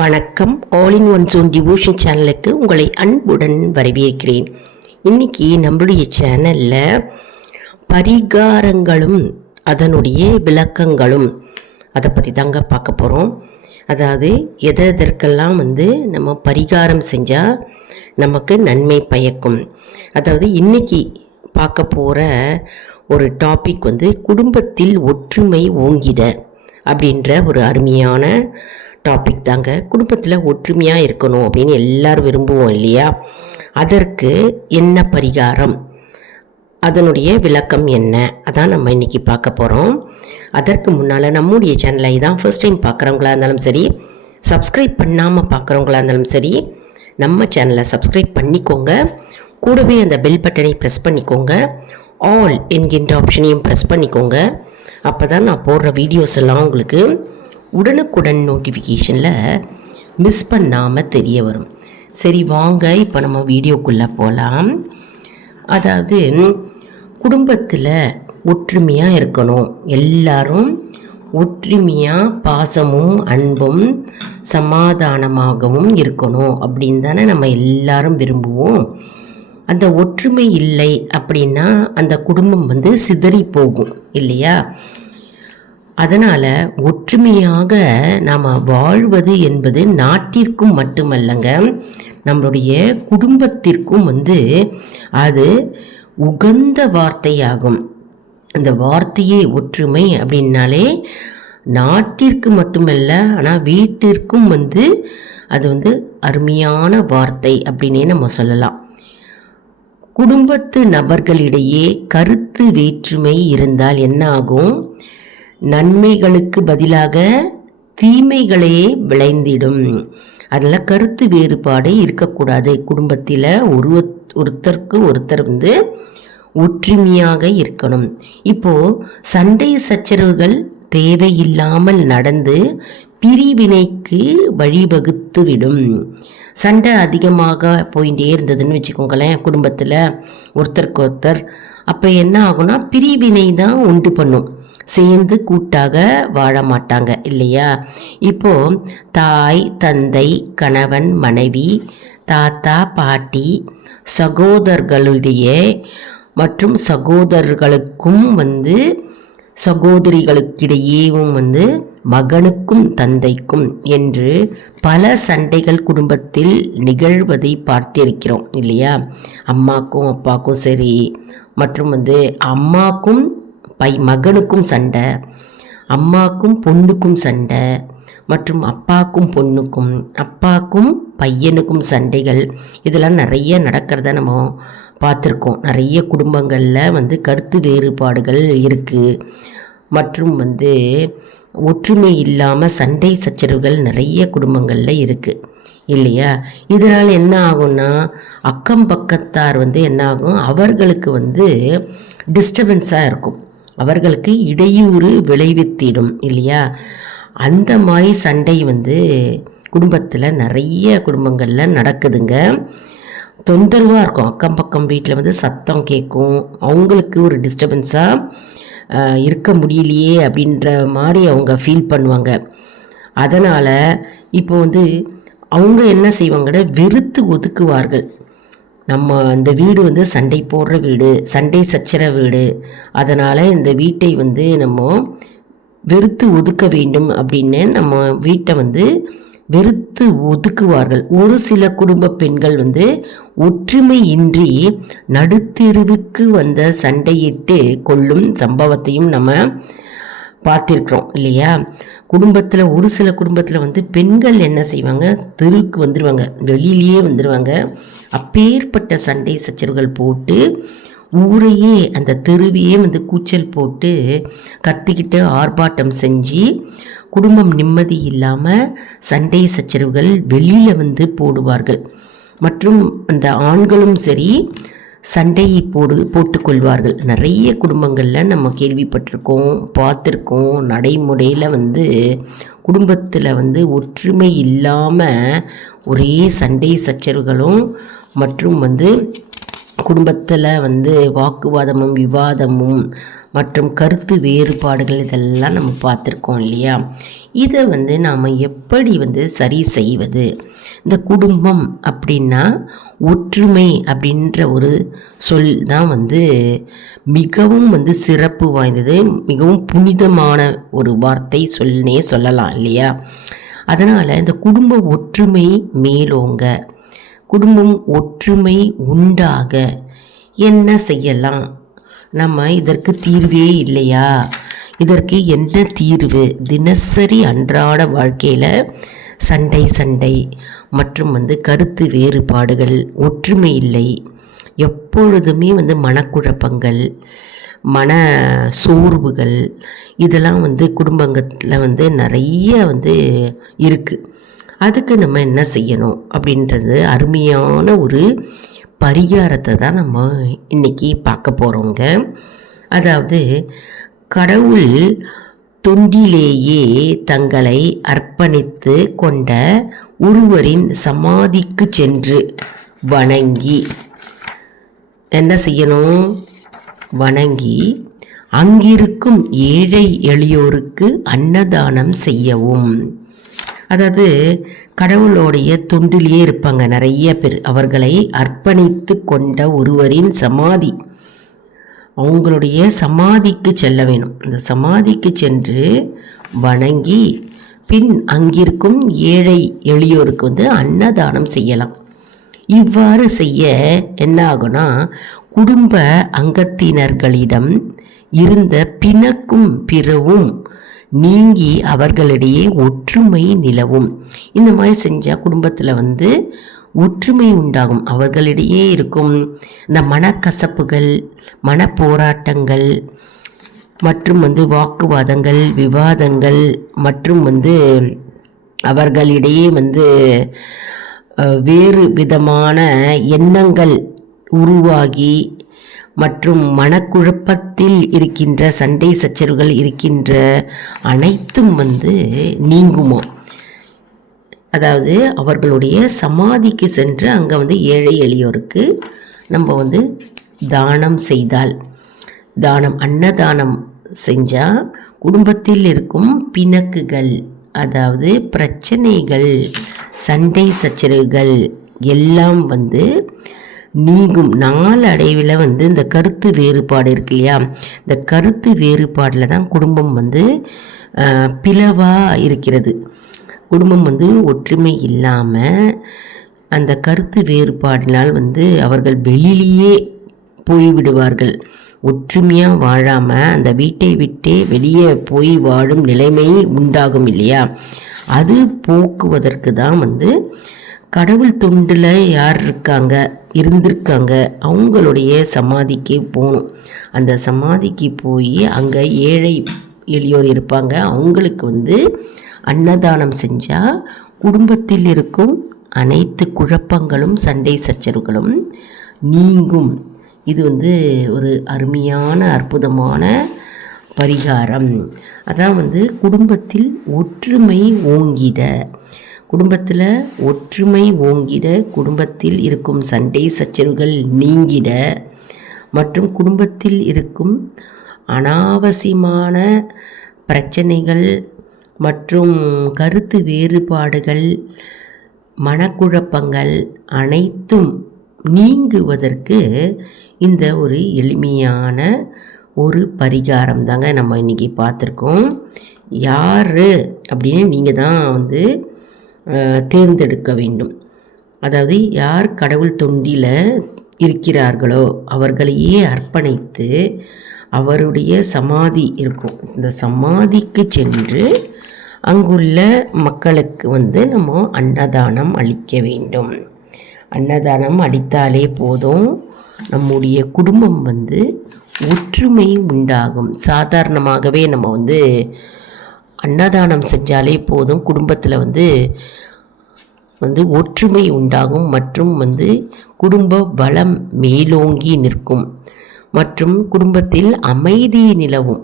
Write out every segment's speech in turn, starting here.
வணக்கம். All in one zone devotion சேனலுக்கு உங்களை அன்புடன் வரவேற்கிறேன். இன்றைக்கி நம்மளுடைய சேனலில் பரிகாரங்களும் அதனுடைய விளக்கங்களும் அதை பற்றி தாங்க பார்க்க போகிறோம். அதாவது எதற்கெல்லாம் நம்ம பரிகாரம் செஞ்சால் நமக்கு நன்மை பயக்கும். அதாவது இன்றைக்கி பார்க்க போகிற ஒரு டாபிக் குடும்பத்தில் ஒற்றுமை ஓங்கிட அப்படின்ற ஒரு அருமையான டாபிக் தாங்க. குடும்பத்தில் ஒற்றுமையாக இருக்கணும் அப்படின்னு எல்லாரும் விரும்புவோம் இல்லையா? அதற்கு என்ன பரிகாரம், அதனுடைய விளக்கம் என்ன, அதான் நம்ம இன்றைக்கி பார்க்க போகிறோம். அதற்கு முன்னால் நம்முடைய சேனலை இதான் ஃபர்ஸ்ட் டைம் பார்க்குறவங்களா இருந்தாலும் சரி, சப்ஸ்கிரைப் பண்ணாமல் பார்க்குறவங்களா இருந்தாலும் சரி, நம்ம சேனலை சப்ஸ்கிரைப் பண்ணிக்கோங்க. கூடவே அந்த பெல் பட்டனை ப்ரெஸ் பண்ணிக்கோங்க. ஆல் என்கின்ற ஆப்ஷனையும் ப்ரெஸ் பண்ணிக்கோங்க. அப்போ தான் நான் போடுற வீடியோஸ் எல்லாம் உங்களுக்கு உடனுக்குடன் நோட்டிஃபிகேஷனில் மிஸ் பண்ணாமல் தெரிய வரும். சரி வாங்க, இப்போ நம்ம வீடியோக்குள்ளே போகலாம். அதாவது குடும்பத்தில் ஒற்றுமையாக இருக்கணும், எல்லாரும் ஒற்றுமையாக பாசமும் அன்பும் சமாதானமாகவும் இருக்கணும் அப்படின்னு தானே நம்ம எல்லாரும் விரும்புவோம். அந்த ஒற்றுமை இல்லை அப்படின்னா அந்த குடும்பம் சிதறி போகும் இல்லையா? அதனால் ஒற்றுமையாக நாம் வாழ்வது என்பது நாட்டிற்கும் மட்டுமல்லங்க, நம்மளுடைய குடும்பத்திற்கும் அது உகந்த வார்த்தையாகும். அந்த வார்த்தையே ஒற்றுமை அப்படின்னாலே நாட்டிற்கு மட்டுமல்ல, ஆனால் வீட்டிற்கும் அது அருமையான வார்த்தை அப்படின்னே நம்ம சொல்லலாம். குடும்பத்து நபர்களிடையே கருத்து வேற்றுமை இருந்தால் என்ன ஆகும்? நன்மைகளுக்கு பதிலாக தீமைகளே விளைந்திடும். அதனால் கருத்து வேறுபாடு இருக்கக்கூடாது. குடும்பத்தில் ஒருத்தருக்கு ஒருத்தர் ஒற்றுமையாக இருக்கணும். இப்போது சண்டை சச்சரவுகள் தேவையில்லாமல் நடந்து பிரிவினைக்கு வழிவகுத்து விடும். சண்டை அதிகமாக போயிட்டே இருந்ததுன்னு வச்சுக்கோங்களேன் குடும்பத்தில் ஒருத்தருக்கு ஒருத்தர், அப்போ என்ன ஆகும்னா பிரிவினை தான் உண்டு பண்ணும். சேர்ந்து கூட்டாக வாழ மாட்டாங்க இல்லையா? இப்போது தாய் தந்தை கணவன் மனைவி தாத்தா பாட்டி சகோதரர்களுடைய மற்றும் சகோதரர்களுக்கும் சகோதரிகளுக்கிடையேவும் மகனுக்கும் தந்தைக்கும் என்று பல சண்டைகள் குடும்பத்தில் நிகழ்வதை பார்த்திருக்கிறோம் இல்லையா? அம்மாக்கும் அப்பாக்கும் சரி, மற்றும் அம்மாக்கும் மகனுக்கும் சண்டை, அம்மாக்கும் பொண்ணுக்கும் சண்டை, மற்றும் அப்பாக்கும் பொண்ணுக்கும் அப்பாக்கும் பையனுக்கும் சண்டைகள், இதெல்லாம் நிறைய நடக்கிறத நம்ம பார்த்துருக்கோம். நிறைய குடும்பங்களில் கருத்து வேறுபாடுகள் இருக்குது. மற்றும் ஒற்றுமை இல்லாமல் சண்டை சச்சரவுகள் நிறைய குடும்பங்களில் இருக்குது இல்லையா? இதனால் என்ன ஆகும்னா அக்கம் பக்கத்தார் என்ன ஆகும், அவர்களுக்கு டிஸ்டர்பன்ஸாக இருக்கும், அவர்களுக்கு இடையூறு விளைவித்திடும் இல்லையா? அந்த மாதிரி சண்டை குடும்பத்தில் நிறைய குடும்பங்களில் நடக்குதுங்க. தொந்தரவாக இருக்கும். அக்கம் பக்கம் வீட்டில் சத்தம் கேட்கும், அவங்களுக்கு ஒரு டிஸ்டர்பன்ஸாக இருக்க முடியலையே அப்படின்ற மாதிரி அவங்க ஃபீல் பண்ணுவாங்க. அதனால் இப்போ அவங்க என்ன செய்வாங்கன்னா வெறுத்து ஒதுக்குவார்கள். நம்ம இந்த வீடு சண்டை போடுற வீடு, சண்டை சச்சர வீடு, அதனால் இந்த வீட்டை நம்ம வெறுத்து ஒதுக்க வேண்டும் அப்படின்னு நம்ம வீட்டை வெறுத்து ஒதுக்குவார்கள். ஒரு சில குடும்ப பெண்கள் ஒற்றுமையின்றி நடுத்தெருவுக்கு சண்டையிட்டு கொள்ளும் சம்பவத்தையும் நம்ம பார்த்திருக்கிறோம் இல்லையா? குடும்பத்தில் ஒரு சில குடும்பத்தில் பெண்கள் என்ன செய்வாங்க, தெருவுக்கு வந்துடுவாங்க, வெளியிலேயே வந்துடுவாங்க. அப்பேற்பட்ட சண்டை சச்சரவுகள் போட்டு ஊரையே அந்த தெருவையே கூச்சல் போட்டு கத்திக்கிட்டு ஆர்ப்பாட்டம் செஞ்சு குடும்பம் நிம்மதி இல்லாமல் சண்டை சச்சரவுகள் வெளியில் போடுவார்கள். மற்றும் அந்த ஆண்களும் சரி சண்டையை போட்டுக்கொள்வார்கள். நிறைய குடும்பங்களில் நம்ம கேள்விப்பட்டிருக்கோம், பார்த்துருக்கோம். நடைமுறையில் குடும்பத்தில் ஒற்றுமை இல்லாமல் ஒரே சண்டை சச்சரவுகளும் மற்றும் குடும்பத்தில் வந்து வாக்குவாதமும் விவாதமும் மற்றும் கருத்து வேறுபாடுகள் இதெல்லாம் நம்ம பார்த்துருக்கோம் இல்லையா. இதை வந்து நாம் எப்படி வந்து சரி செய்வது? இந்த குடும்பம் அப்படின்னா ஒற்றுமை அப்படின்ற ஒரு சொல் தான் வந்து மிகவும் வந்து சிறப்பு வாய்ந்தது, மிகவும் புனிதமான ஒரு வார்த்தை சொல்னே சொல்லலாம் இல்லையா. அதனால் இந்த குடும்ப ஒற்றுமை மேலோங்க, குடும்பம் ஒற்றுமை உண்டாக என்ன செய்யலாம்? நம்ம இதற்கு தீர்வே இல்லையா? இதற்கு என்ன தீர்வு? தினசரி அன்றாட வாழ்க்கையில் சண்டை மற்றும் வந்து கருத்து வேறுபாடுகள், ஒற்றுமை இல்லை, எப்பொழுதுமே வந்து மனக்குழப்பங்கள், மன சோர்வுகள், இதெல்லாம் வந்து குடும்பத்தில் வந்து நிறைய வந்து இருக்குது. அதுக்கு நம்ம என்ன செய்யணும் அப்படின்றது அருமையான ஒரு பரிகாரத்தை தான் நம்ம இன்றைக்கி பார்க்க போகிறோங்க. அதாவது கடவுள் தொண்டிலேயே தங்களை அர்ப்பணித்து கொண்ட ஒருவரின் சமாதிக்கு சென்று வணங்கி என்ன செய்யணும்? வணங்கி அங்கிருக்கும் ஏழை எளியோருக்கு அன்னதானம் செய்யவும். அதாவது கடவுளோடைய தொண்டிலேயே இருப்பாங்க நிறைய பேர், அவர்களை அர்ப்பணித்து கொண்ட ஒருவரின் சமாதி, அவங்களுடைய சமாதிக்கு செல்ல வேணும். அந்த சமாதிக்கு சென்று வணங்கி பின் அங்கிருக்கும் ஏழை எளியோருக்கு வந்து அன்னதானம் செய்யலாம். இவ்வாறு செய்ய என்ன ஆகும்னா, குடும்ப அங்கத்தினர்களிடம் இருந்த பிணக்கும் பிறவும் நீங்கி அவர்களிடையே ஒற்றுமை நிலவும். இந்த மாதிரி செஞ்சால் குடும்பத்தில் வந்து ஒற்றுமை உண்டாகும். அவர்களிடையே இருக்கும் இந்த மனக்கசப்புகள், மனப்போராட்டங்கள் மற்றும் வந்து வாக்குவாதங்கள், விவாதங்கள் மற்றும் வந்து அவர்களிடையே வந்து வேறு விதமான எண்ணங்கள் உருவாகி மற்றும் மனக்குழப்பத்தில் இருக்கின்ற சண்டை சச்சரவுகள் இருக்கின்ற அனைத்தும் வந்து நீங்குமோ. அதாவது அவர்களுடைய சமாதிக்கு சென்று அங்கே வந்து ஏழை எளியோருக்கு நம்ம வந்து தானம் செய்தால், அன்னதானம் செஞ்சால் குடும்பத்தில் இருக்கும் பிணக்குகள், அதாவது பிரச்சனைகள், சண்டை சச்சரவுகள் எல்லாம் வந்து நீங்கும். நாளடைவில் வந்து இந்த கருத்து வேறுபாடு இருக்கு இல்லையா, இந்த கருத்து வேறுபாடில் தான் குடும்பம் வந்து பிளவாக இருக்கிறது. குடும்பம் வந்து ஒற்றுமை இல்லாமல் அந்த கருத்து வேறுபாடினால் வந்து அவர்கள் வெளியிலேயே போய்விடுவார்கள். ஒற்றுமையாக வாழாமல் அந்த வீட்டை விட்டே வெளியே போய் வாழும் நிலைமை உண்டாகும் இல்லையா. அது போக்குவதற்கு தான் வந்து கடவுள் தொண்டில் யார் இருந்திருக்காங்க அவங்களுடைய சமாதிக்கு போகணும். அந்த சமாதிக்கு போய் அங்கே ஏழை எளியோர் இருப்பாங்க, அவங்களுக்கு வந்து அன்னதானம் செஞ்சால் குடும்பத்தில் இருக்கும் அனைத்து குழப்பங்களும் சண்டை சச்சரவுகளும் நீங்கும். இது வந்து ஒரு அருமையான அற்புதமான பரிகாரம். அதான் வந்து குடும்பத்தில் ஒற்றுமை ஓங்கிட, குடும்பத்தில் ஒற்றுமை ஓங்கிட, குடும்பத்தில் இருக்கும் சண்டை சச்சரவுகள் நீங்கிட மற்றும் குடும்பத்தில் இருக்கும் அனாவசியமான பிரச்சனைகள் மற்றும் கருத்து வேறுபாடுகள், மனக்குழப்பங்கள் அனைத்தும் நீங்குவதற்கு இந்த ஒரு எளிமையான ஒரு பரிகாரம் தாங்க நம்ம இன்றைக்கி பார்த்துருக்கோம். யார் அப்படின்னு நீங்கள் தான் வந்து தேர்ந்தெடுக்க வேண்டும். அதாவது யார் கடவுள் தொண்டில் இருக்கிறார்களோ அவர்களையே அர்ப்பணித்து அவருடைய சமாதி இருக்கும், இந்த சமாதிக்கு சென்று அங்குள்ள மக்களுக்கு வந்து நம்ம அன்னதானம் அளிக்க வேண்டும். அன்னதானம் அளித்தாலே போதும், நம்முடைய குடும்பம் வந்து ஒற்றுமை உண்டாகும். சாதாரணமாகவே நம்ம வந்து அன்னதானம் செஞ்சாலே போதும், குடும்பத்தில் வந்து ஒற்றுமை உண்டாகும் மற்றும் வந்து குடும்ப வளம் மேலோங்கி நிற்கும் மற்றும் குடும்பத்தில் அமைதி நிலவும்.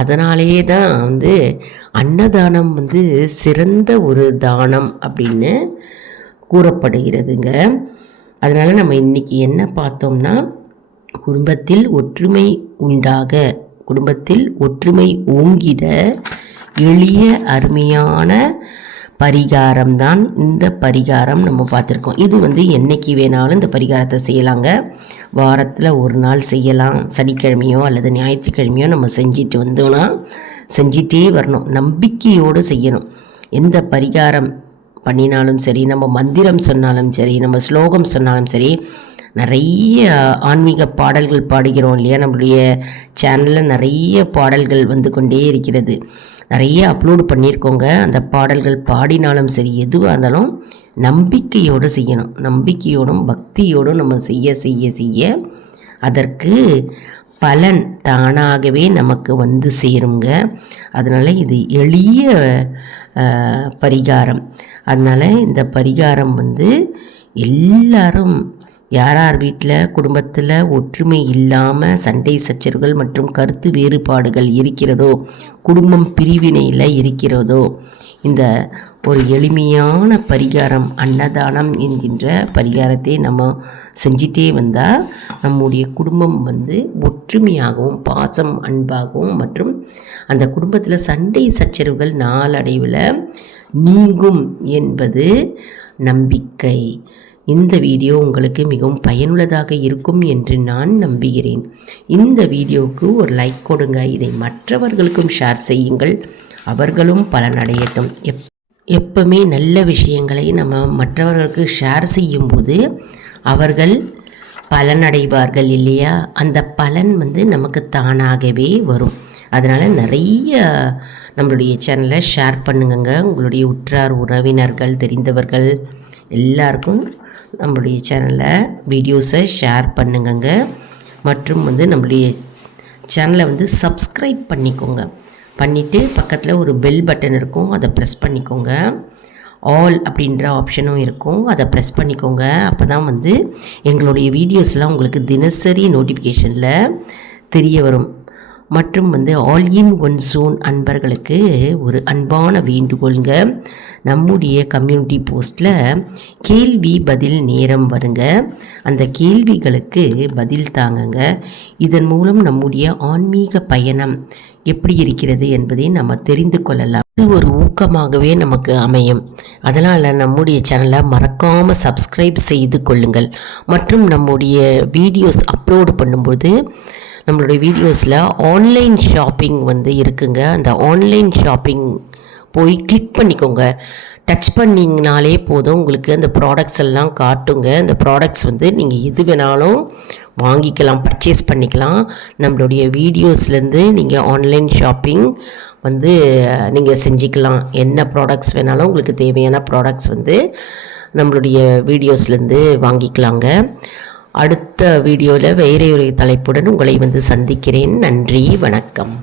அதனாலேயே தான் வந்து அன்னதானம் வந்து சிறந்த ஒரு தானம் அப்படின்னு கூறப்படுகிறதுங்க. அதனால் நம்ம இன்றைக்கி என்ன பார்த்தோம்னா, குடும்பத்தில் ஒற்றுமை உண்டாக, குடும்பத்தில் ஒற்றுமை ஓங்கிட எளிய அருமையான பரிகாரம் தான் இந்த பரிகாரம் நம்ம பார்த்துருக்கோம். இது என்றைக்கு வேணாலும் இந்த பரிகாரத்தை செய்யலாங்க. வாரத்தில் ஒரு நாள் செய்யலாம். சனிக்கிழமையோ அல்லது ஞாயிற்றுக்கிழமையோ நம்ம செஞ்சுட்டு வந்தோன்னா செஞ்சிட்டே வரணும். நம்பிக்கையோடு செய்யணும். எந்த பரிகாரம் பண்ணினாலும் சரி, நம்ம மந்திரம் சொன்னாலும் சரி, நம்ம ஸ்லோகம் சொன்னாலும் சரி, நிறைய ஆன்மீக பாடல்கள் பாடுகிறோம் இல்லையா? நம்மளுடைய சேனலில் நிறைய பாடல்கள் வந்து கொண்டே இருக்கிறது. நிறைய அப்லோடு பண்ணியிருக்கோங்க. அந்த பாடல்கள் பாடினாலும் சரி, எதுவாக இருந்தாலும் நம்பிக்கையோடு செய்யணும். நம்பிக்கையோடும் பக்தியோடும் நம்ம செய்ய செய்ய செய்ய அதற்கு பலன் தானாகவே நமக்கு வந்து சேருங்க. அதனால் இது எளிய பரிகாரம். அதனால் இந்த பரிகாரம் எல்லாரும் யார் யார் வீட்டில் குடும்பத்தில் ஒற்றுமை இல்லாமல் சண்டை சச்சரவுகள் மற்றும் கருத்து வேறுபாடுகள் இருக்கிறதோ, குடும்பம் பிரிவினையில் இருக்கிறதோ, இந்த ஒரு எளிமையான பரிகாரம் அன்னதானம் என்கின்ற பரிகாரத்தை நம்ம செஞ்சிட்டே வந்தால் நம்முடைய குடும்பம் ஒற்றுமையாகவும் பாசம் அன்பாகவும் மற்றும் அந்த குடும்பத்தில் சண்டை சச்சரவுகள் நாளடைவில் நீங்கும் என்பது நம்பிக்கை. இந்த வீடியோ உங்களுக்கு மிகவும் பயனுள்ளதாக இருக்கும் என்று நான் நம்புகிறேன். இந்த வீடியோவுக்கு ஒரு லைக் கொடுங்க. இதை மற்றவர்களுக்கும் ஷேர் செய்யுங்கள். அவர்களும் பலனடையட்டும். எப்பவுமே நல்ல விஷயங்களை நம்ம மற்றவர்களுக்கு ஷேர் செய்யும்போது அவர்கள் பலனடைவார்கள் இல்லையா? அந்த பலன் நமக்கு தானாகவே வரும். அதனால் நிறைய நம்மளுடைய சேனலை ஷேர் பண்ணுங்க. உங்களுடைய உற்றார் உறவினர்கள் தெரிந்தவர்கள் எல்லாருக்கும் நம்மளுடைய சேனலில் வீடியோஸை ஷேர் பண்ணுங்க. மற்றும் நம்மளுடைய சேனலை சப்ஸ்கிரைப் பண்ணிக்கோங்க. பண்ணிவிட்டு பக்கத்தில் ஒரு பெல் பட்டன் இருக்கும், அதை ப்ரெஸ் பண்ணிக்கோங்க. ஆல் அப்படின்ற ஆப்ஷனும் இருக்கும், அதை ப்ரெஸ் பண்ணிக்கோங்க. அப்போ தான் எங்களுடைய வீடியோஸ்லாம் உங்களுக்கு தினசரி நோட்டிஃபிகேஷனில் தெரிய வரும். மற்றும் ஆல் இன் ஒன் ஜோன் அன்பர்களுக்கு ஒரு அன்பான வேண்டுகோளுங்க. நம்முடைய கம்யூனிட்டி போஸ்ட்டில் கேள்வி பதில் நேரம் வருங்க. அந்த கேள்விகளுக்கு பதில் தாங்கங்க. இதன் மூலம் நம்முடைய ஆன்மீக பயணம் எப்படி இருக்கிறது என்பதை நம்ம தெரிந்து கொள்ளலாம். இது ஒரு ஊக்கமாகவே நமக்கு அமையும். அதனால் நம்முடைய சேனலை மறக்காமல் சப்ஸ்கிரைப் செய்து கொள்ளுங்கள். மற்றும் நம்முடைய வீடியோஸ் அப்லோடு பண்ணும்போது நம்மளுடைய வீடியோஸில் ஆன்லைன் ஷாப்பிங் இருக்குங்க. அந்த ஆன்லைன் ஷாப்பிங் போய் கிளிக் பண்ணிக்கோங்க. டச் பண்ணிங்கனாலே போதும், உங்களுக்கு அந்த ப்ராடக்ட்ஸ் எல்லாம் காட்டுங்க. அந்த ப்ராடக்ட்ஸ் நீங்கள் எது வேணாலும் வாங்கிக்கலாம், பர்ச்சேஸ் பண்ணிக்கலாம். நம்மளுடைய வீடியோஸ்லேருந்து நீங்கள் ஆன்லைன் ஷாப்பிங் நீங்கள் செஞ்சுக்கலாம். என்ன ப்ராடக்ட்ஸ் வேணாலும் உங்களுக்கு தேவையான ப்ராடக்ட்ஸ் நம்மளுடைய வீடியோஸ்லேருந்து வாங்கிக்கலாங்க. அடுத்த வீடியோவில் வேறு ஒரு தலைப்புடன் உங்களை சந்திக்கிறேன். நன்றி, வணக்கம்.